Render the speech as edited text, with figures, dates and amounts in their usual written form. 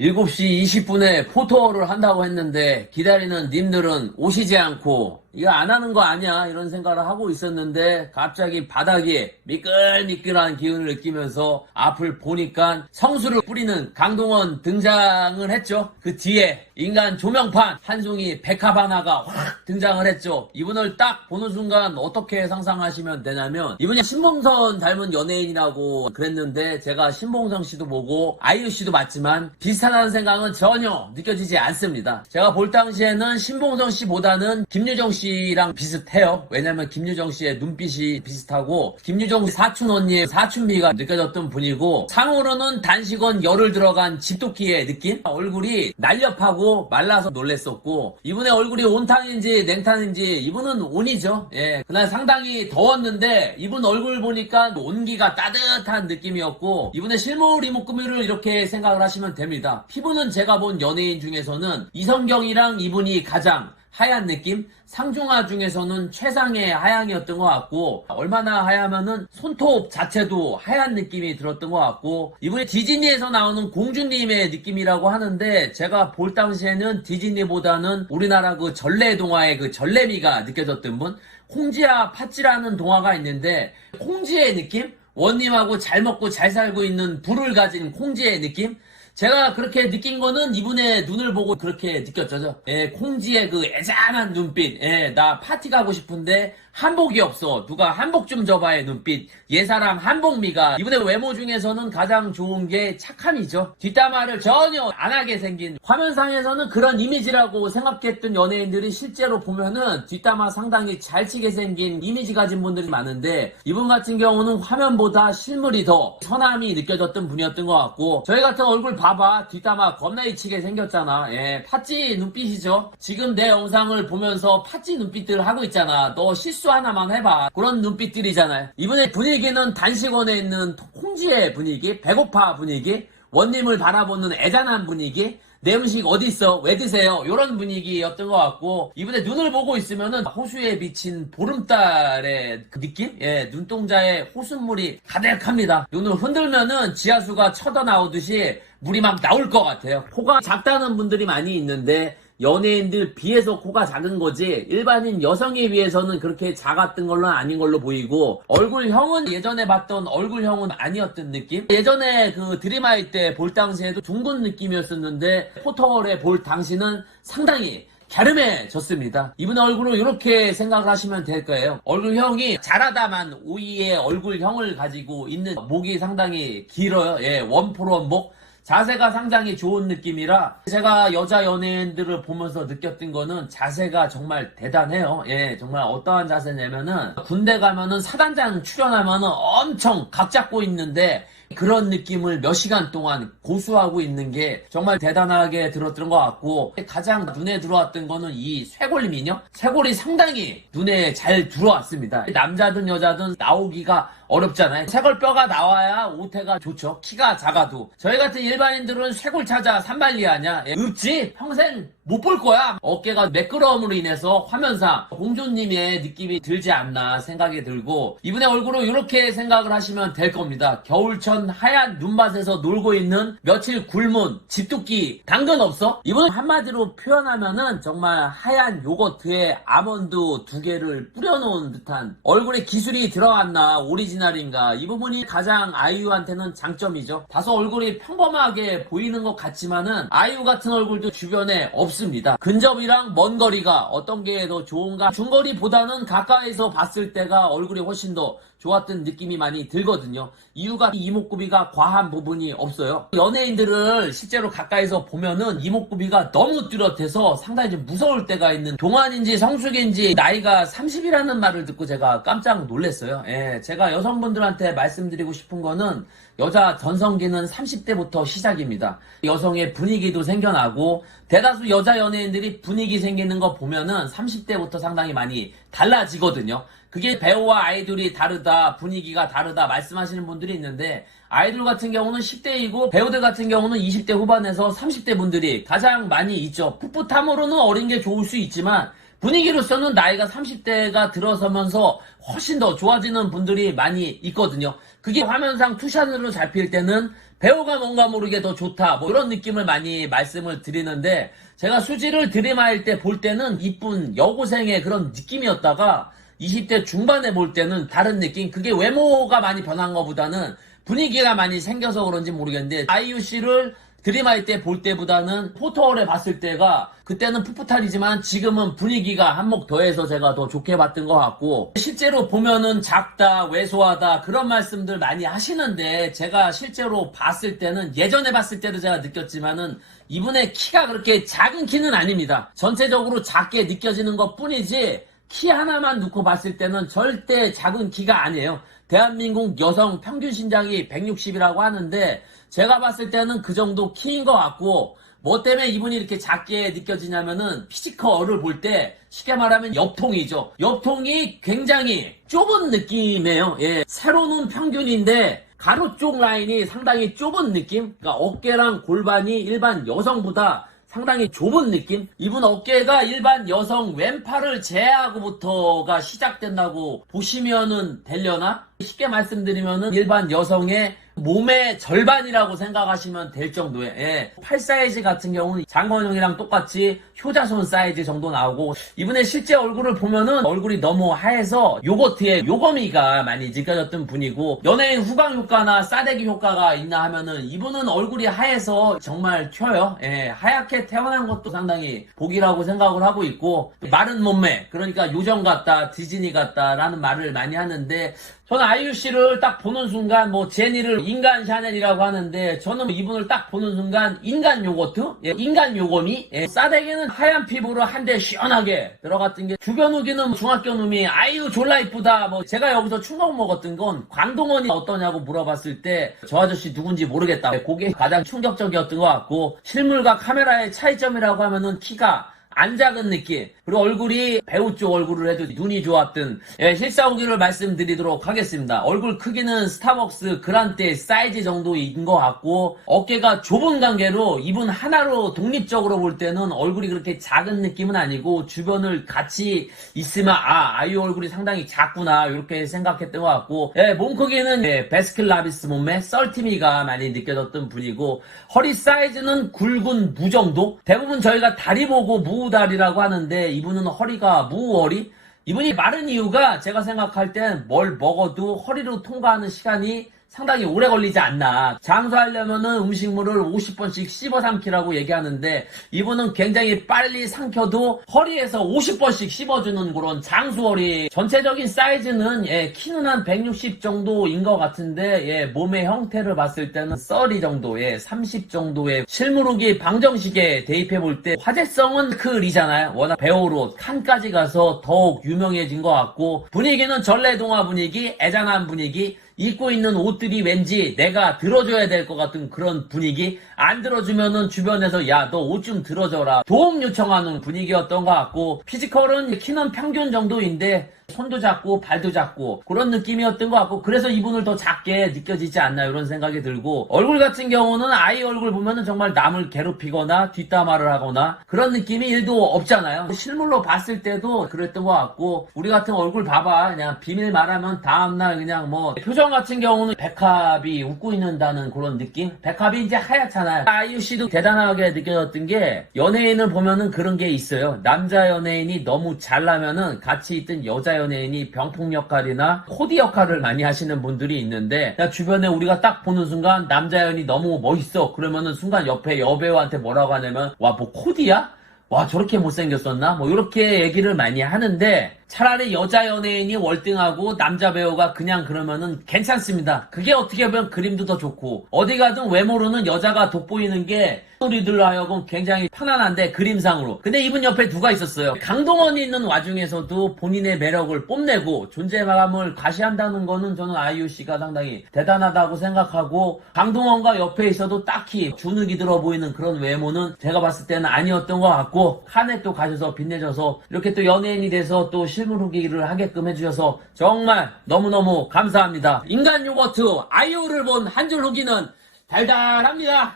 7시 20분에 포토를 한다고 했는데 기다리는 님들은 오시지 않고 이거 안 하는 거 아니야 이런 생각을 하고 있었는데 갑자기 바닥에 미끌미끌한 기운을 느끼면서 앞을 보니까 성수를 뿌리는 강동원 등장을 했죠. 그 뒤에 인간 조명판 한송이 백합 하나가 확 등장을 했죠. 이분을 딱 보는 순간 어떻게 상상하시면 되냐면 이분이 신봉선 닮은 연예인이라고 그랬는데 제가 신봉선 씨도 보고 아이유 씨도 맞지만 비슷하다는 생각은 전혀 느껴지지 않습니다. 제가 볼 당시에는 신봉선 씨보다는 김유정 씨랑 비슷해요. 왜냐면 김유정 씨의 눈빛이 비슷하고 김유정 사촌 언니의 사춘미가 느껴졌던 분이고 상으로는 단식원 열을 들어간 집도끼의 느낌? 얼굴이 날렵하고 말라서 놀랬었고 이분의 얼굴이 온탕인지 냉탕인지 이분은 온이죠. 예, 그날 상당히 더웠는데 이분 얼굴 보니까 온기가 따뜻한 느낌이었고 이분의 실물 이목구비를 이렇게 생각을 하시면 됩니다. 피부는 제가 본 연예인 중에서는 이성경이랑 이분이 가장 하얀 느낌? 상중하 중에서는 최상의 하양이었던 것 같고 얼마나 하야면은 손톱 자체도 하얀 느낌이 들었던 것 같고 이분이 디즈니에서 나오는 공주님의 느낌이라고 하는데 제가 볼 당시에는 디즈니보다는 우리나라 그 전래 동화의 그 전래미가 느껴졌던 분 콩지와 팥쥐라는 동화가 있는데 콩지의 느낌? 원님하고 잘 먹고 잘 살고 있는 부를 가진 콩지의 느낌? 제가 그렇게 느낀 거는 이분의 눈을 보고 그렇게 느꼈죠. 예, 콩지의 그 애잔한 눈빛. 예, 나 파티 가고 싶은데 한복이 없어. 누가 한복 좀 줘봐의 눈빛. 예사람 한복미가 이분의 외모 중에서는 가장 좋은 게 착함이죠. 뒷담화를 전혀 안 하게 생긴 화면상에서는 그런 이미지라고 생각했던 연예인들이 실제로 보면은 뒷담화 상당히 잘 치게 생긴 이미지 가진 분들이 많은데 이분 같은 경우는 화면보다 실물이 더 선함이 느껴졌던 분이었던 것 같고 저희 같은 얼굴 봐봐 뒷담화 겁나게 치게 생겼잖아. 예, 팥쥐 눈빛이죠. 지금 내 영상을 보면서 팥쥐 눈빛들 하고 있잖아. 너 실수 하나만 해봐. 그런 눈빛들이잖아요. 이번에 분위기는 단식원에 있는 콩쥐의 분위기, 배고파 분위기, 원님을 바라보는 애잔한 분위기, 내 음식 어디 있어? 왜 드세요? 이런 분위기였던 것 같고 이번에 눈을 보고 있으면은 호수에 비친 보름달의 그 느낌? 예, 눈동자에 호수물이 가득합니다. 눈을 흔들면은 지하수가 쳐져나오듯이 물이 막 나올 것 같아요. 코가 작다는 분들이 많이 있는데 연예인들 비해서 코가 작은 거지 일반인 여성에 비해서는 그렇게 작았던 걸로 아닌 걸로 보이고 얼굴형은 예전에 봤던 얼굴형은 아니었던 느낌? 예전에 그 드림하이 때 볼 당시에도 둥근 느낌이었었는데 포털에 볼 당시는 상당히 갸름해졌습니다. 이분의 얼굴은 이렇게 생각을 하시면 될 거예요. 얼굴형이 잘하다만 오이의 얼굴형을 가지고 있는 목이 상당히 길어요. 예, 원포런 목. 자세가 상당히 좋은 느낌이라 제가 여자 연예인들을 보면서 느꼈던 거는 자세가 정말 대단해요. 예, 정말 어떠한 자세냐면은 군대 가면은 사단장 출연하면은 엄청 각 잡고 있는데 그런 느낌을 몇 시간 동안 고수하고 있는 게 정말 대단하게 들었던 것 같고 가장 눈에 들어왔던 거는 이 쇄골 미녀? 쇄골이 상당히 눈에 잘 들어왔습니다. 남자든 여자든 나오기가 어렵잖아요. 쇄골뼈가 나와야 오태가 좋죠. 키가 작아도. 저희 같은 일반인들은 쇄골 찾아 산발리하냐? 예, 없지? 평생 못 볼 거야. 어깨가 매끄러움으로 인해서 화면상 공주님의 느낌이 들지 않나 생각이 들고 이분의 얼굴로 이렇게 생각을 하시면 될 겁니다. 겨울천 하얀 눈밭에서 놀고 있는 며칠 굶은 집토끼 당근 없어? 이분은 한마디로 표현하면은 정말 하얀 요거트에 아몬드 2개를 뿌려놓은 듯한 얼굴에 기술이 들어갔나 오리지널인가 이 부분이 가장 아이유한테는 장점이죠. 다소 얼굴이 평범하게 보이는 것 같지만은 아이유 같은 얼굴도 주변에 없습니다. 근접이랑 먼 거리가 어떤 게 더 좋은가? 중거리보다는 가까이서 봤을 때가 얼굴이 훨씬 더 좋았던 느낌이 많이 들거든요. 이유가 이목구비가 과한 부분이 없어요. 연예인들을 실제로 가까이서 보면은 이목구비가 너무 뚜렷해서 상당히 좀 무서울 때가 있는 동안인지 성숙인지 나이가 30이라는 말을 듣고 제가 깜짝 놀랐어요. 예, 제가 여성분들한테 말씀드리고 싶은 거는 여자 전성기는 30대부터 시작입니다. 여성의 분위기도 생겨나고 대다수 여자 연예인들이 분위기 생기는 거 보면은 30대부터 상당히 많이 달라지거든요. 그게 배우와 아이돌이 다르다, 분위기가 다르다 말씀하시는 분들이 있는데 아이돌 같은 경우는 10대이고 배우들 같은 경우는 20대 후반에서 30대 분들이 가장 많이 있죠. 풋풋함으로는 어린 게 좋을 수 있지만 분위기로서는 나이가 30대가 들어서면서 훨씬 더 좋아지는 분들이 많이 있거든요. 그게 화면상 투샷으로 잡힐 때는 배우가 뭔가 모르게 더 좋다 뭐 이런 느낌을 많이 말씀을 드리는데, 제가 수지를 드림할 때 볼 때는 이쁜 여고생의 그런 느낌이었다가 20대 중반에 볼 때는 다른 느낌. 그게 외모가 많이 변한 것보다는 분위기가 많이 생겨서 그런지 모르겠는데, 아이유 씨를 드림할 때 볼 때보다는 포토월에 봤을 때가, 그때는 풋풋하지만 지금은 분위기가 한몫 더해서 제가 더 좋게 봤던 것 같고, 실제로 보면은 작다, 왜소하다 그런 말씀들 많이 하시는데, 제가 실제로 봤을 때는, 예전에 봤을 때도 제가 느꼈지만은 이분의 키가 그렇게 작은 키는 아닙니다. 전체적으로 작게 느껴지는 것 뿐이지 키 하나만 놓고 봤을 때는 절대 작은 키가 아니에요. 대한민국 여성 평균 신장이 160이라고 하는데, 제가 봤을 때는 그 정도 키인 것 같고, 뭐 때문에 이분이 이렇게 작게 느껴지냐면은 피지컬을 볼 때 쉽게 말하면 옆통이죠. 옆통이 굉장히 좁은 느낌이에요. 예, 세로는 평균인데 가로 쪽 라인이 상당히 좁은 느낌? 그러니까 어깨랑 골반이 일반 여성보다 상당히 좁은 느낌? 이분 어깨가 일반 여성 왼팔을 제외하고부터가 시작된다고 보시면은 되려나? 쉽게 말씀드리면은 일반 여성의 몸의 절반이라고 생각하시면 될 정도의, 예. 팔 사이즈 같은 경우는 장건영이랑 똑같이 효자손 사이즈 정도 나오고, 이분의 실제 얼굴을 보면은 얼굴이 너무 하얘서 요거트의 요거미가 많이 느껴졌던 분이고, 연예인 후광 효과나 싸대기 효과가 있나 하면은 이분은 얼굴이 하얘서 정말 튀어요. 예. 하얗게 태어난 것도 상당히 복이라고 생각을 하고 있고, 마른 몸매, 그러니까 요정 같다, 디즈니 같다라는 말을 많이 하는데, 저는 아이유 씨를 딱 보는 순간, 뭐 제니를 인간 샤넬이라고 하는데, 저는 이분을 딱 보는 순간 인간 요거트, 예, 인간 요거미, 예, 싸대기는 하얀 피부로 한 대 시원하게 들어갔던 게, 주변 후기는 중학교 놈이 아이유 졸라 이쁘다, 뭐 제가 여기서 충격 먹었던 건 광동원이 어떠냐고 물어봤을 때 저 아저씨 누군지 모르겠다, 그게 가장 충격적이었던 것 같고, 실물과 카메라의 차이점이라고 하면은 키가 안 작은 느낌, 그리고 얼굴이 배우 쪽 얼굴을 해도 눈이 좋았던, 예, 실사 후기를 말씀드리도록 하겠습니다. 얼굴 크기는 스타벅스 그란테 사이즈 정도인 것 같고, 어깨가 좁은 관계로 이분 하나로 독립적으로 볼 때는 얼굴이 그렇게 작은 느낌은 아니고, 주변을 같이 있으면 아이유 얼굴이 상당히 작구나 이렇게 생각했던 것 같고, 예, 몸 크기는 예, 베스킨라빈스 몸매 썰티미가 많이 느껴졌던 분이고, 허리 사이즈는 굵은 무 정도? 대부분 저희가 다리 보고 무다리라고 하는데, 이분은 허리가 무허리? 이분이 마른 이유가 제가 생각할 땐 뭘 먹어도 허리로 통과하는 시간이 상당히 오래 걸리지 않나. 장수하려면은 음식물을 50번씩 씹어 삼키라고 얘기하는데, 이분은 굉장히 빨리 삼켜도 허리에서 50번씩 씹어주는 그런 장수허리. 전체적인 사이즈는 예, 키는 한 160 정도인 것 같은데, 예, 몸의 형태를 봤을 때는 썰이 정도의 30 정도의 실무룩이 방정식에 대입해 볼 때 화제성은 클이잖아요. 워낙 배우로 칸까지 가서 더욱 유명해진 것 같고, 분위기는 전래동화 분위기, 애잔한 분위기, 입고 있는 옷들이 왠지 내가 들어줘야 될 것 같은 그런 분위기, 안 들어주면은 주변에서 야 너 옷 좀 들어줘라 도움 요청하는 분위기였던 것 같고, 피지컬은 키는 평균 정도인데 손도 작고 발도 작고 그런 느낌이었던 것 같고, 그래서 이분을 더 작게 느껴지지 않나 이런 생각이 들고, 얼굴 같은 경우는 아이 얼굴 보면은 정말 남을 괴롭히거나 뒷담화를 하거나 그런 느낌이 1도 없잖아요. 실물로 봤을 때도 그랬던 것 같고, 우리 같은 얼굴 봐봐 그냥 비밀 말하면 다음날 그냥 뭐, 표정 같은 경우는 백합이 웃고 있는다는 그런 느낌? 백합이 이제 하얗잖아요. 아이유 씨도 대단하게 느껴졌던 게, 연예인을 보면은 그런 게 있어요. 남자 연예인이 너무 잘나면은 같이 있던 여자 연예인이 병풍 역할이나 코디 역할을 많이 하시는 분들이 있는데, 주변에 우리가 딱 보는 순간 남자 연예인이 너무 멋있어 그러면은 순간 옆에 여배우한테 뭐라고 하냐면 와 뭐 코디야? 와 저렇게 못생겼었나? 뭐 이렇게 얘기를 많이 하는데, 차라리 여자 연예인이 월등하고 남자 배우가 그냥 그러면은 괜찮습니다. 그게 어떻게 보면 그림도 더 좋고, 어디 가든 외모로는 여자가 돋보이는 게 우리들로 하여금 굉장히 편안한데, 그림상으로. 근데 이분 옆에 누가 있었어요? 강동원이 있는 와중에서도 본인의 매력을 뽐내고 존재감을 과시한다는 거는 저는 아이유 씨가 상당히 대단하다고 생각하고, 강동원과 옆에 있어도 딱히 주눅이 들어 보이는 그런 외모는 제가 봤을 때는 아니었던 것 같고, 칸에 또 가셔서 빛내줘서 이렇게 또 연예인이 돼서 또 실물 후기를 하게끔 해주셔서 정말 너무너무 감사합니다. 인간 요거트 아이유를 본 한 줄 후기는 달달합니다.